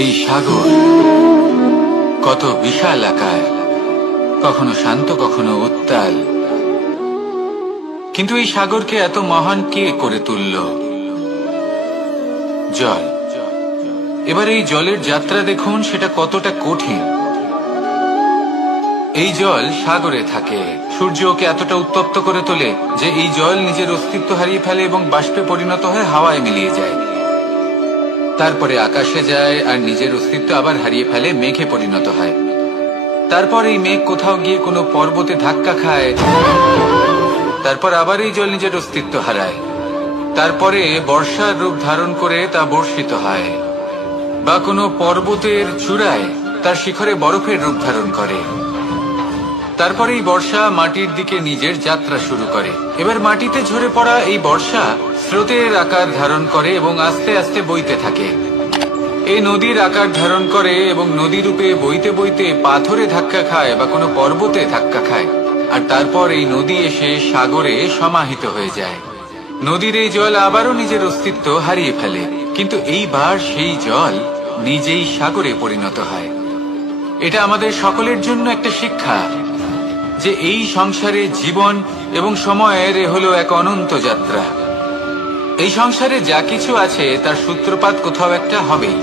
এই সাগর কত বিশাল আকার, কখনো শান্ত কখনো উত্তাল। কিন্তু এই সাগরকে এত মহান কে করে তুলল? জল। এবার এই জলের যাত্রা দেখুন, সেটা কতটা কঠিন। এই জল সাগরে থাকে। সূর্য ওকে এতটা উত্তপ্ত করে তোলে যে এই জল নিজের অস্তিত্ব হারিয়ে ফেলে এবং বাষ্পে পরিণত হয়ে হাওয়ায় মিলিয়ে যায়। তারপরে আকাশে যায় আর নিজের অস্তিত্ব আবার হারিয়ে ফেলে, মেঘে পরিণত হয়। তারপর এই মেঘ কোথাও গিয়ে কোনো পর্বতে ধাক্কা খায়, তারপর আবার এই জল নিজের অস্তিত্ব হারায়। তারপরে বর্ষার রূপ ধারণ করে তা বর্ষিত হয়, বা কোনো পর্বতের চূড়ায় তার শিখরে বরফের রূপ ধারণ করে। তারপরে এই বর্ষা মাটির দিকে নিজের যাত্রা শুরু করে। এবার মাটিতে ঝরে পড়া এই বর্ষা স্রোতের আকার ধারণ করে এবং আস্তে আস্তে বইতে থাকে। এই নদীর আকার ধারণ করে এবং নদী রূপে বইতে বইতে পাথরে ধাক্কা খায় বা কোনো পর্বতে ধাক্কা খায়। আর তারপর এই নদী এসে সাগরে সমাহিত হয়ে যায়। নদীর এই জল আবারও নিজের অস্তিত্ব হারিয়ে ফেলে, কিন্তু এইবার সেই জল নিজেই সাগরে পরিণত হয়। এটা আমাদের সকলের জন্য একটা শিক্ষা যে এই সংসারে জীবন এবং সময়ের হলো এক অনন্ত যাত্রা। এই সংসারে যা কিছু আছে তার সূত্রপাত কোথাও একটা হবেই।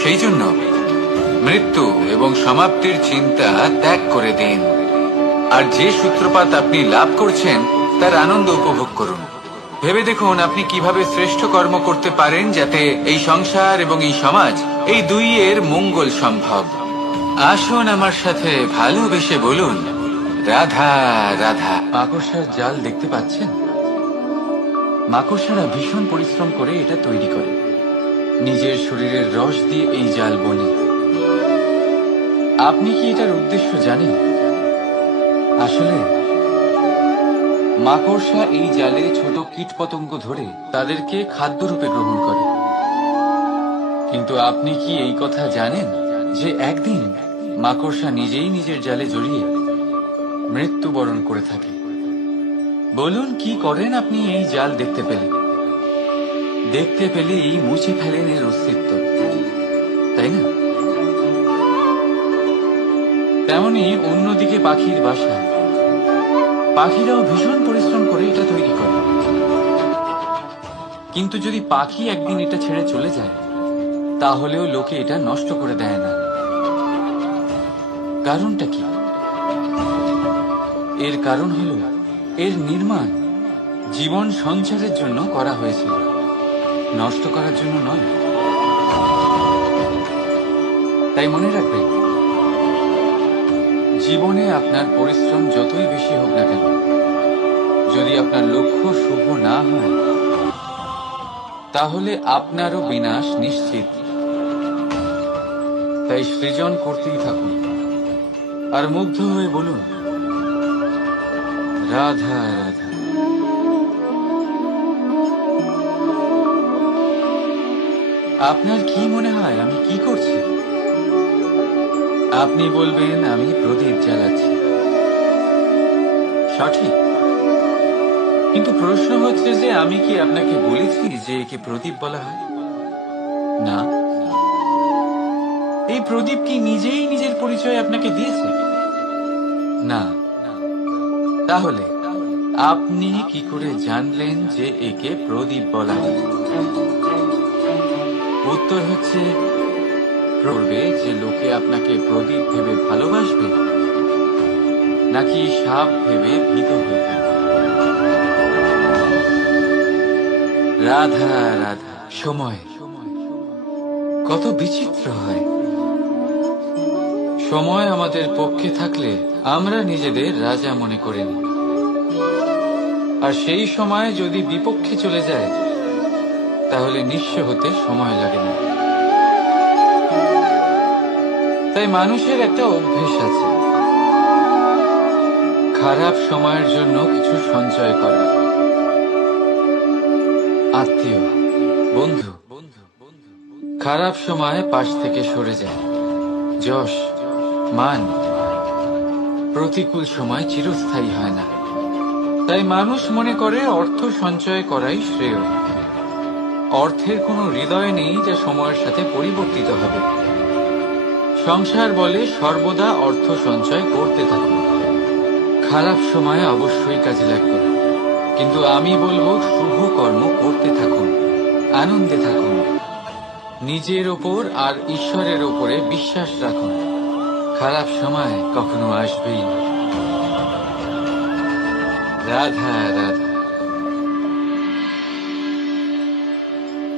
সেই জন্য মৃত্যু এবং সমাপ্তির চিন্তা ত্যাগ করে দিন, আর যে সূত্রপাত আপনি লাভ করছেন তার আনন্দ উপভোগ করুন। ভেবে দেখুন আপনি কিভাবে শ্রেষ্ঠ কর্ম করতে পারেন যাতে এই সংসার এবং এই সমাজ, এই দুইয়ের মঙ্গল সম্ভব। আসুন আমার সাথে ভালোবেসে বলুন, রাধা রাধা। মাকড়সার জাল দেখতে পাচ্ছেন? মাকড়সারা ভীষণ পরিশ্রম করে এটা তৈরি করে। নিজের শরীরের রস দিয়ে এই জাল বোনে। আপনি কি এটার উদ্দেশ্য জানেন? আসলে মাকড়সা এই জালে ছোট কীটপতঙ্গ ধরে তাদেরকে খাদ্যরূপে গ্রহণ করে। কিন্তু আপনি কি এই কথা জানেন যে একদিন মাকড়সা নিজেই নিজের জালে জড়িয়ে মৃত্যুবরণ করে থাকে? বলুন, কি করেন আপনি এই জাল দেখতে পেলে? দেখতে পেলেই মুছে ফেলেন এর অস্তিত্ব, তাই না? তেমনি অন্যদিকে পাখির বাসা। পাখিরাও ভীষণ পরিশ্রম করে এটা তৈরি করে। কিন্তু যদি পাখি একদিন এটা ছেড়ে চলে যায়, তাহলেও লোকে এটা নষ্ট করে দেয় না। কারণটা কি? এর কারণ হলো এর নির্মাণ জীবন সঞ্চারের জন্য করা হয়েছিল, নষ্ট করার জন্য নয়। তাই মনে রাখবেন, জীবনে আপনার পরিশ্রম যতই বেশি হোক না কেন, যদি আপনার লক্ষ্য শুভ না হয়, তাহলে আপনারও বিনাশ নিশ্চিত। তাই সৃজন করতেই থাকুন আর মুগ্ধ হয়ে বলুন, রাধা রাধা। আপনার কি মনে হয় আমি কি করছি? আপনি বলবেন আমি প্রদীপ জ্বালাচ্ছি। সঠিক। কিন্তু প্রশ্ন হচ্ছে যে আমি কি আপনাকে বলেছি যে একে প্রদীপ বলা হয়? না। এই প্রদীপ কি নিজেই নিজের পরিচয় আপনাকে দিয়েছে? না। তাহলে আপনি কি করে জানলেন যে একে প্রদীপ বলা হয়? উত্তর হচ্ছে, করবে যে লোকে আপনাকে প্রদীপ ভেবে ভালোবাসবে, নাকি সাপ ভেবে ভীত হয়ে থাকবে। রাধা রাধা। সময় কত বিচিত্র হয়। সময় আমাদের পক্ষে থাকলে আমরা নিজেদের রাজা মনে করি না, আর সেই সময় যদি বিপক্ষে চলে যায় তাহলে নিঃস্ব হতে সময় লাগে না। তাই মানুষের একটা অভ্যেস আছে, খারাপ সময়ের জন্য কিছু সঞ্চয় করা। আত্মীয়, বন্ধু খারাপ সময় পাশ থেকে সরে যায়। যশ, মান প্রতিকূল সময় চিরস্থায়ী হয় না। তাই মানুষ মনে করে অর্থ সঞ্চয় করাই শ্রেয়। অর্থের কোনো হৃদয় নেই যা সময়ের সাথে পরিবর্তিত হবে। সংসার বলে সর্বদা অর্থ সঞ্চয় করতে থাকুন, খারাপ সময়ে অবশ্যই কাজে লাগবে। কিন্তু আমি বলবো শুভ কর্ম করতে থাকুন, আনন্দে থাকুন, নিজের ওপর আর ঈশ্বরের ওপরে বিশ্বাস রাখুন। খারাপ সময় কখনো আসবেই না। রাধা রাধা।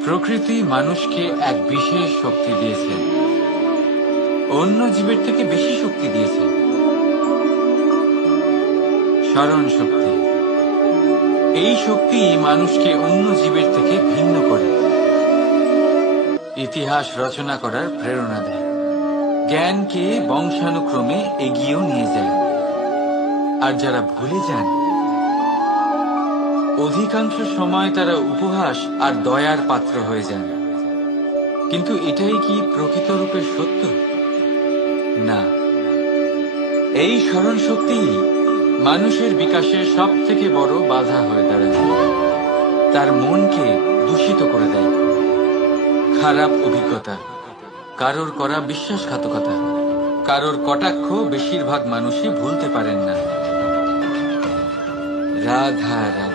প্রকৃতি মানুষকে এক বিশেষ শক্তি দিয়েছে, অন্য জীবের থেকে বেশি শক্তি দিয়েছে, স্মরণ শক্তি। এই শক্তি মানুষকে অন্য জীবের থেকে ভিন্ন করে, ইতিহাস রচনা করার প্রেরণা দেয়, জ্ঞানকে বংশানুক্রমে এগিয়েও নিয়ে যায়। আর যারা ভুলে যান, অধিকাংশ সময় তারা উপহাস আর দয়ার পাত্র হয়ে যান। কিন্তু এটাই কি প্রকৃত রূপে সত্য? না। এই স্মরণ শক্তি মানুষের বিকাশের সব থেকে বড় বাধা হয়ে দাঁড়ায়, তার মনকে দূষিত করে দেয়। খারাপ অভিজ্ঞতা, কারোর করা বিশ্বাসঘাতকতা, কারোর কটাক্ষ বেশিরভাগ মানুষই ভুলতে পারেন না। রাধা রাধা।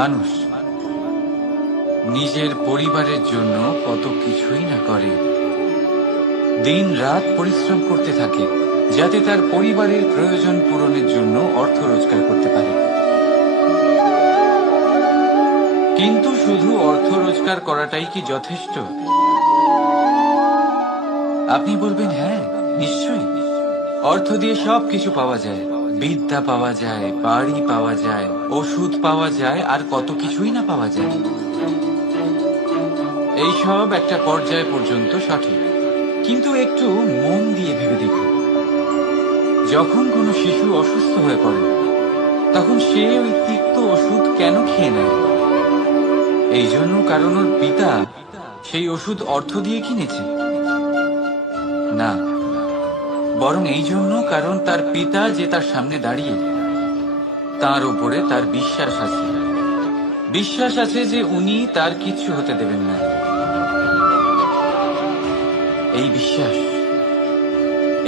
মানুষ নিজের পরিবারের জন্য কত কিছুই না করে, দিন রাত পরিশ্রম করতে থাকে যাতে তার পরিবারের প্রয়োজন পূরণের জন্য অর্থ রোজগার করতে পারে। কিন্তু শুধু অর্থ রোজগার করাটাই কি যথেষ্ট? আপনি বলবেন হ্যাঁ, নিশ্চয়ই। অর্থ দিয়ে সব কিছু পাওয়া যায়, বিদ্যা পাওয়া যায়, বাড়ি পাওয়া যায়, ওষুধ পাওয়া যায়, আর কত কিছুই না পাওয়া যায়। এই সব একটা পর্যায় পর্যন্ত সঠিক, কিন্তু একটু মন দিয়ে ভেবে দেখুন, যখন কোনো শিশু অসুস্থ হয়ে পড়ে তখন সে ওই তিক্ত ওষুধ কেন খেয়ে নেয়? এই জন্য কারণ ওর পিতা সেই ওষুধ অর্থ দিয়ে কিনেছে? না, বরং এই জন্য কারণ তার পিতা যে তার সামনে দাঁড়িয়ে, তার উপরে তার বিশ্বাস আছে। বিশ্বাস আছে যে উনি তার কিচ্ছু হতে দেবেন না। এই বিশ্বাস,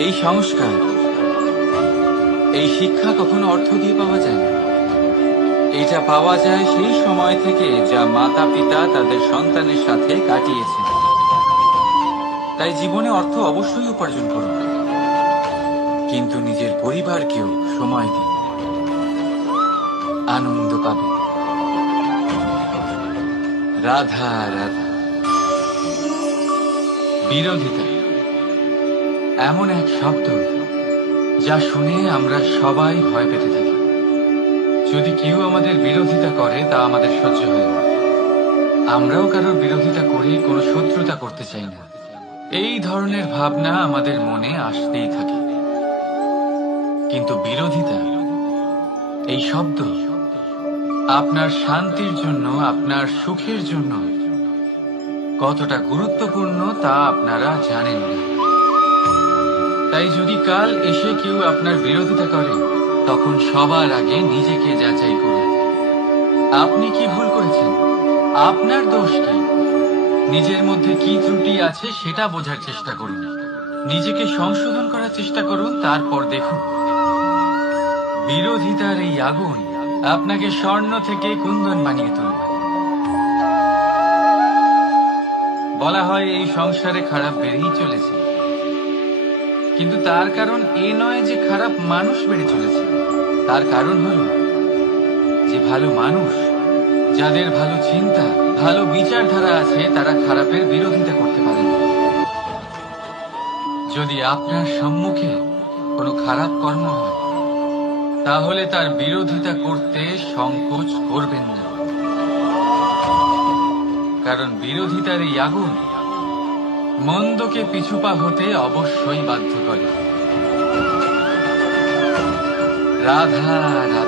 এই সংস্কার, এই শিক্ষা কখনো অর্থ দিয়ে পাওয়া যায় না। এটা পাওয়া যায় সেই সময় থেকে যা মাতা পিতা তাদের সন্তানের সাথে কাটিয়েছে। তাই জীবনে অর্থ অবশ্যই উপার্জন করুন, কিন্তু নিজের পরিবারকেও সময় দিন, আনন্দ পাবে। রাধা রাধা। বিরোধিতা এমন এক শব্দ যা শুনে আমরা সবাই ভয় পেতে থাকি। যদি কেউ আমাদের বিরোধিতা করে তা আমাদের সহ্য হয় না। আমরাও কারোর বিরোধিতা করে কোনো শত্রুতা করতে চাই না। এই ধরনের ভাবনা আমাদের মনে আসতেই থাকে। কিন্তু বিরোধিতা, এই শব্দ আপনার শান্তির জন্য, আপনার সুখের জন্য কতটা গুরুত্বপূর্ণ তা আপনারা জানেন না। তাই যদি কাল এসে কেউ আপনার বিরোধিতা করে, তখন সবার আগে নিজেকে যাচাই করুন। আপনি কি ভুল করেছেন? আপনার দোষ কি? নিজের মধ্যে কি ত্রুটি আছে সেটা বোঝার চেষ্টা করুন, নিজেকে সংশোধন করার চেষ্টা করুন, তারপর দেখুন বিরোধিতার এই আগুন আপনাকে স্বর্ণ থেকে কুন্দন বানিয়ে তুলবে। বলা হয় এই সংসারে খারাপ বেড়েই চলেছে, কিন্তু তার কারণ এ নয় যে খারাপ মানুষ বেড়ে চলেছে। তার কারণ হল যে ভালো মানুষ, যাদের ভালো চিন্তা, ভালো বিচারধারা আছে, তারা খারাপের বিরোধিতা করতে পারে না। যদি আপনার সম্মুখে কোনো খারাপ কর্ম হয়, তাহলে তার বিরোধিতা করতে সংকোচ করবেন না, কারণ বিরোধিতার এই আগুন মন্দকে পিছুপা হতে অবশ্যই বাধ্য করে। রাধা রাধা।